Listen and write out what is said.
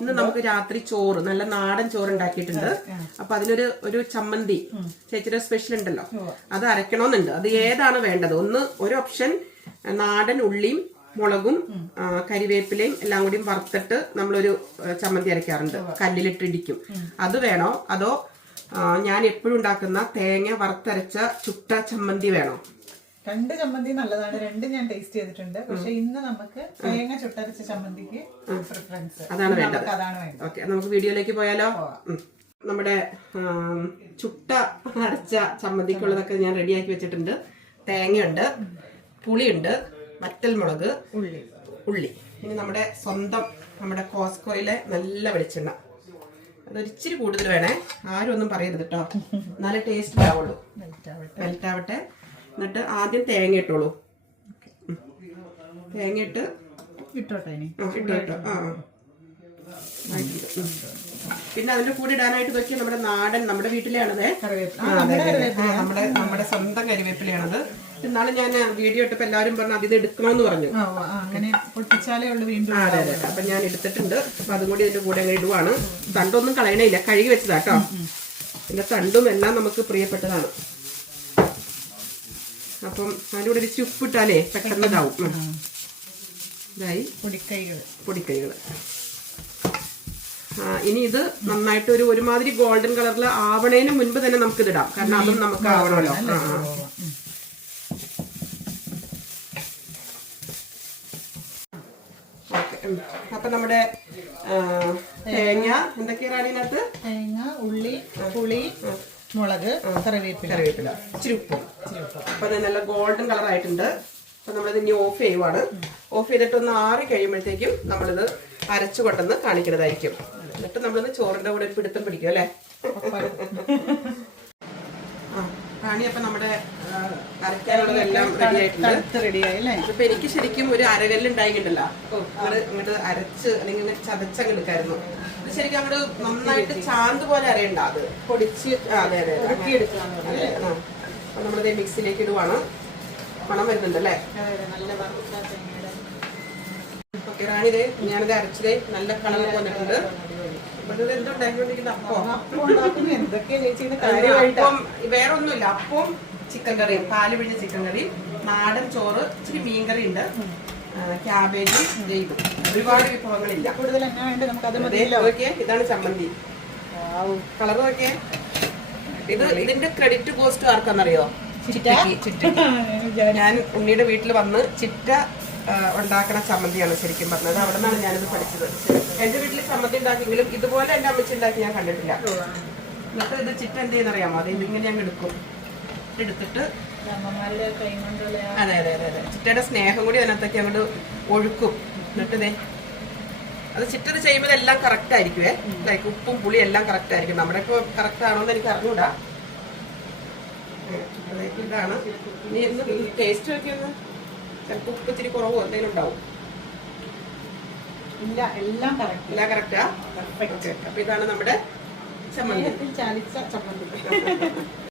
ഇന്ന് നമുക്ക് രാത്രി ചോറ് നല്ല നാടൻ ചോറ് ഉണ്ടാക്കിയിട്ടുണ്ട്. അപ്പൊ അതിനൊരു ചമ്മന്തി ചേച്ചിയുടെ സ്പെഷ്യൽ ഉണ്ടല്ലോ, അത് അരക്കണമെന്നുണ്ട്. അത് ഏതാണ് വേണ്ടത്? ഒരു ഓപ്ഷൻ നാടൻ ഉള്ളിയും മുളകും കരിവേപ്പിലയും എല്ലാം കൂടി വറുത്തിട്ട് നമ്മളൊരു ചമ്മന്തി അരയ്ക്കാറുണ്ട്, കല്ലിലിട്ട് ഇടിക്കും. അത് വേണോ? അതോ ഞാൻ എപ്പോഴും ഉണ്ടാക്കുന്ന തേങ്ങ വറുത്തരച്ച ചുട്ട ചമ്മന്തി വേണോ? രണ്ട് ചമ്മന്തി നല്ലതാണ്, രണ്ടും ഞാൻ ടേസ്റ്റ് ചെയ്തിട്ടുണ്ട്. പക്ഷെ ഇന്ന് നമുക്ക് തേങ്ങ ചുട്ടരച്ച ചമ്മന്തിക്ക് പ്രിഫറൻസ് അതാണ് വേണ്ടത്. ഓക്കെ, നമുക്ക് വീഡിയോയിലേക്ക് പോയാലോ? നമ്മുടെ ചുട്ട അരച്ച ചമ്മന്തിക്കുള്ളതൊക്കെ ഞാൻ റെഡിയാക്കി വെച്ചിട്ടുണ്ട്. തേങ്ങയുണ്ട്, പുളിയുണ്ട്, വറ്റൽമുളക്, ഉള്ളി. ഇനി നമ്മുടെ സ്വന്തം നമ്മുടെ കോസ്കോയിലെ നല്ല വെളിച്ചെണ്ണ, അതൊരിച്ചിരി കൂടുതൽ വേണേ, ആരും ഒന്നും പറയരുത് കേട്ടോ, നല്ല ടേസ്റ്റ് ആവുള്ളൂ. മെൽറ്റ് ആവട്ടെ. എന്നിട്ട് ആദ്യം തേങ്ങ ഇട്ടോളൂ. തേങ്ങ ഇട്ടോട്ടെ. പിന്നെ അതിന്റെ കൂടെ ഇടാനായിട്ട് നോക്കിയാൽ നമ്മുടെ നാടൻ, നമ്മുടെ വീട്ടിലാണത്, നമ്മുടെ സ്വന്തം കരിവേപ്പിലയാണത്. ഇന്നാള് ഞാൻ വീഡിയോ ഇട്ടപ്പോ എല്ലാവരും പറഞ്ഞു അതിൽ എടുക്കണമെന്ന് പറഞ്ഞു. അതെ അതെ, അപ്പൊ ഞാൻ എടുത്തിട്ടുണ്ട്. അപ്പൊ അതും കൂടി ഇതിന്റെ കൂടെ അങ്ങനെ ഇടുവാണ്. തണ്ടൊന്നും കളയണില്ല, കഴുകി വെച്ചതാട്ടോ. പിന്നെ തണ്ടും എല്ലാം നമുക്ക് പ്രിയപ്പെട്ടതാണ്. അപ്പം അതിൻ്റെ കൂടെ ഒരു ഉപ്പിട്ടാലേ പെട്ടെന്ന് ഇതാവും. ഇതായി പൊടിക്കൈകൾ. ഇനി ഇത് നന്നായിട്ട് ഒരുമാതിരി ഗോൾഡൻ കളറിൽ ആവണേന് മുൻപ് തന്നെ നമുക്കിത് ഇടാം, കാരണം അതും നമുക്ക് ആവണമല്ലോ. അപ്പൊ നമ്മുടെ തേങ്ങ എന്തൊക്കെയാണ് ഇതിനകത്ത്? തേങ്ങ, ഉള്ളി, പുളി, മുളക്, കറിവേപ്പില, ഇച്ചിരി ഉപ്പും. അപ്പൊ അത് നല്ല ഗോൾഡൻ കളർ ആയിട്ടുണ്ട്. അപ്പൊ നമ്മളിത് ഇനി ഓഫ് ചെയ്യുവാണ്. ഓഫ് ചെയ്തിട്ട് ഒന്ന് ആറി കഴിയുമ്പോഴത്തേക്കും നമ്മളിത് അരച്ചു കൊണ്ടെന്ന് കാണിക്കുന്നതായിരിക്കും. എന്നിട്ട് നമ്മളിത് ചോറിന്റെ കൂടെ ഒരു പിടുത്തം പിടിക്കും അല്ലെ? റാണി, അപ്പൊ നമ്മുടെ അരക്കാനുള്ളതെല്ലാം റെഡി ആയിട്ടുണ്ട്. ഇപ്പൊ എനിക്ക് ശരിക്കും ഒരു അരകല്ല് ഉണ്ടായിട്ടുണ്ടല്ലോ, അങ്ങോട്ട് അരച്ച് അല്ലെങ്കിൽ ചതച്ചങ്ങ് എടുക്കായിരുന്നു. ഇത് ശരിക്കും അങ്ങോട്ട് നന്നായിട്ട് ചാന്ത് പോലെ അരയണ്ട, അത് പൊടിച്ച്. അതെ അതെ, അപ്പൊ നമ്മളിത് മിക്സിയിലേക്ക് ഇടുവാണ്. മണം വരുന്നുണ്ട് അല്ലേ? ഓക്കെ റാണി, ഇതേ ഞാനിത് അരച്ചതേ നല്ല കളർ വന്നിട്ടുണ്ട്. വേറെ ഒന്നുമില്ല, അപ്പവും ചിക്കൻ കറിയും, പാല് പിഴിഞ്ഞ ചിക്കൻ കറിയും, നാടൻ ചോറ്, ഇച്ചിരി മീൻകറി ഉണ്ട്, ക്യാബേജ്, ഇതും. ഒരുപാട് വിഭവങ്ങളില്ല. ഇതാണ് ചമ്മന്തി. കളർ നോക്കിയേ. ഇതിന്റെ ക്രെഡിറ്റ് ഗോസ്റ്റ് ആർക്കാന്നറിയോ? ചിറ്റയ്ക്ക്. ഞാൻ ഉണ്ണിയുടെ വീട്ടിൽ വന്ന് ചിറ്റ ഉണ്ടാക്കണ ചമ്മന്തിയാണ് ശരിക്കും പറഞ്ഞത്. അവിടെ നിന്നാണ് ഞാനിത് പഠിച്ചത്. എന്റെ വീട്ടിൽ ചമ്മന്തി ഉണ്ടാക്കിയെങ്കിലും ഇതുപോലെ എന്റെ അമ്മച്ചി ഉണ്ടാക്കി ഞാൻ കണ്ടിട്ടില്ല. എന്നിട്ട് ഇത് ചിറ്റ എന്ത് ചെയ്യുന്നറിയാമോ? അത് ഇതിങ്ങനെ ഞങ്ങൾ എടുത്തിട്ട് അതെ അതെ അതെ അതെ, ചിറ്റയുടെ സ്നേഹം കൂടി അതിനകത്തൊക്കെ അങ്ങോട്ട് ഒഴുക്കും. എന്നിട്ട് ഇതേ അത് ചിറ്റത് ചെയ്യുമ്പോൾ എല്ലാം കറക്റ്റ് ആയിരിക്കുവേ. ലൈക്ക് ഉപ്പും പുളി എല്ലാം കറക്റ്റ് ആയിരിക്കും. നമ്മുടെ ഇപ്പോൾ കറക്റ്റ് ആണോന്ന് എനിക്ക് അറിഞ്ഞൂടാ. ഇതാണ് ഇനി ടേസ്റ്റ് നോക്കിയൊന്ന്, ചിലപ്പോൾ ഉപ്പ് ഇത്തിരി കുറവോ എന്തെങ്കിലും ഉണ്ടാവും. എല്ലാം കറക്റ്റാ. അപ്പൊ ഇതാണ് നമ്മുടെ ചമ്മന്തി.